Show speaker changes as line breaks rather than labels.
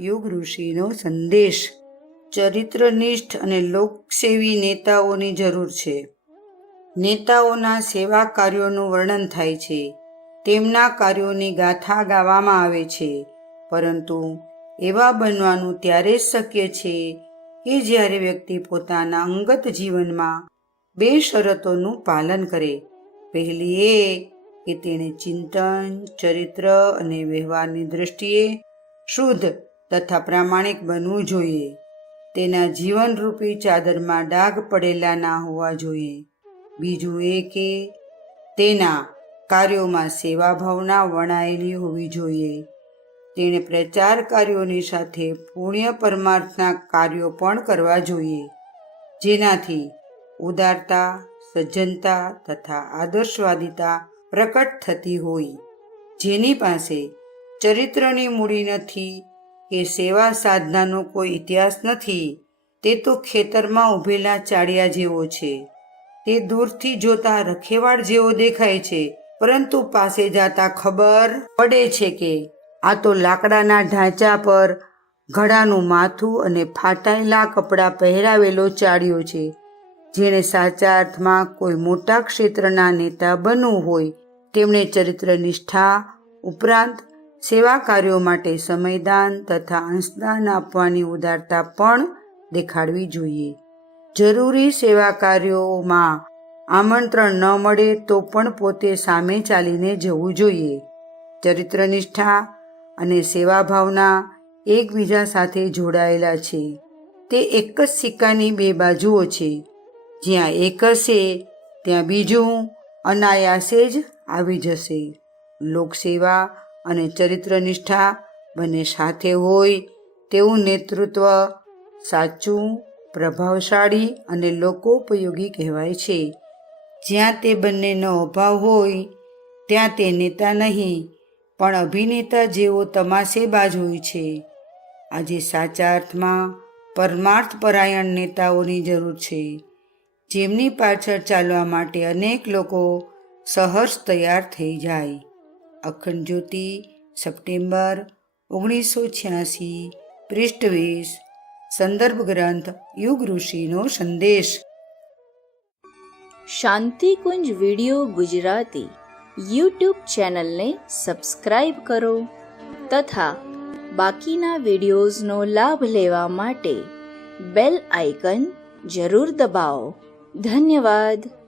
યુગ ઋષિનો સંદેશ. ચરિત્રનિષ્ઠ અને લોકસેવી નેતાઓની જરૂર છે. નેતાઓના સેવા કાર્યોનું વર્ણન થાય છે. તેમના કાર્યોની ગાથા ગાવામાં આવે છે. પરંતુ એવા બનવાનું ત્યારે જ શક્ય છે કે જ્યારે વ્યક્તિ પોતાના અંગત જીવનમાં બે શરતોનું પાલન કરે. પહેલી એ કે તેણે ચિંતન, ચરિત્ર અને વ્યવહારની દૃષ્ટિએ શુદ્ધ તથા પ્રામાણિક બનવું જોઈએ. તેના જીવનરૂપી ચાદરમાં ડાઘ પડેલા ના હોવા જોઈએ. બીજું એ કે તેના કાર્યોમાં સેવા ભાવના વણાયેલી હોવી જોઈએ. તેણે પ્રચાર કાર્યોની સાથે પુણ્ય પરમાર્થના કાર્યો પણ કરવા જોઈએ. જેનાથી ઉદારતા, સજ્જનતા તથા આદર્શવાદિતા પ્રકટ થતી હોય. જેની પાસે ચરિત્રની મૂડી નથી કે સેવા સાધનાનો કોઈ ઇતિહાસ નથી, તે તો ખેતરમાં ઊભેલા ચાડિયા જેવો છે. તે દૂરથી જોતા રખેવાળ જેવો દેખાય છે, પરંતુ પાસે જાતા ખબર પડે છે કે આ તો લાકડાના ઢાંચા પર ઘડાનું માથું અને ફાટાયેલા કપડાં પહેરાવેલો ચાળિયો છે. જેણે સાચા અર્થમાં કોઈ મોટા ક્ષેત્રના નેતા બનવું હોય, તેમણે ચરિત્ર નિષ્ઠા ઉપરાંત સેવા કાર્યો માટે સમયદાન તથા અંશદાન આપવાની ઉદારતા પણ દેખાડવી જોઈએ. જરૂરી સેવા કાર્યોમાં આમંત્રણ ન મળે તો પણ પોતે સામે ચાલીને જવું જોઈએ. ચરિત્રનિષ્ઠા અને સેવા ભાવના એકબીજા સાથે જોડાયેલા છે. તે એક જ સિક્કાની બે બાજુઓ છે. જ્યાં એક હશે ત્યાં બીજું અનાયાસે જ આવી જશે. લોકસેવા અને ચરિત્ર નિષ્ઠા બંને સાથે હોય તેવું નેતૃત્વ સાચું, પ્રભાવશાળી અને લોકોપયોગી કહેવાય છે. જ્યાં તે બંનેનો અભાવ હોય, ત્યાં તે નેતા નહીં, પણ અભિનેતા જેવો તમાશેબાજ હોય છે. આજે સાચા અર્થમાં પરમાર્થ પરાયણ નેતાઓની જરૂર છે. જેમની પાછળ ચાલવા માટે અનેક લોકો સહર્ષ તૈયાર થઈ જાય. અખંડ જ્યોતિ, સપ્ટેમ્બર ઓગણીસો છ્યાસી પૃષ્ઠવીસ સંદર્ભ ગ્રંથ, યુગ ઋષિનો સંદેશ.
શાંતિકુંજ વિડિયો ગુજરાતી યુટ્યુબ ચેનલને સબસ્ક્રાઇબ કરો તથા બાકીના વિડિયોઝનો લાભ લેવા માટે બેલ આઇકન જરૂર દબાવો. ધન્યવાદ.